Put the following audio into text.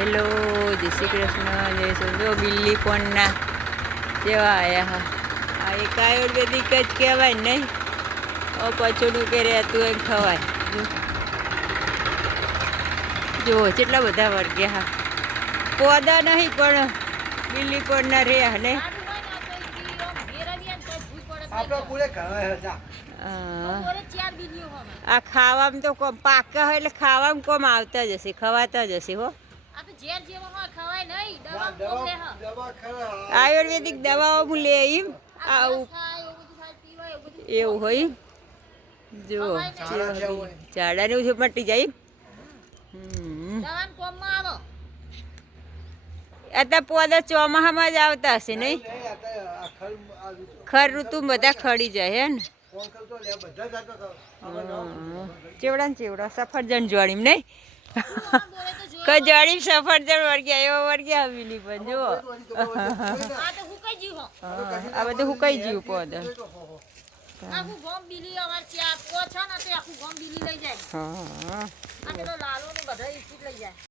Hello, જય શ્રી કૃષ્ણ, જય સુંદો બિલ્લી કોણના કેવા આયા હા. આ એક આયુર્વેદિક જ કહેવાય નહીં. પછોડું કે રહેતું એમ ખવાય. જો કેટલા બધા વર્ગ્યા હા. પોદા નહીં પણ બિલ્લી કોણના રહ્યા ને. આ ખાવામાં તો પાકા હોય એટલે ખાવામાં કોમ આવતા જ હશે, ખવાતા જ હશે હો. આયુર્વેદિક દવાઓ હું લે એમ આવું એવું હોય. જો ઝાડાને એવું મટી જાય. અત્યારે પોદા ચોમાસામાં જ આવતા હશે નહીં? ખર ઋતુ બધા ખડી જાય હે ને. ચેવડા ને ચેવડા સફરજન જોડીમ નહીં. કઈ જડી સફરજન વર્ગ્યા એવો વર્ગ્યા આવેલી પણ જો આ બધું હુકાઈ ગયું પોદા. હા.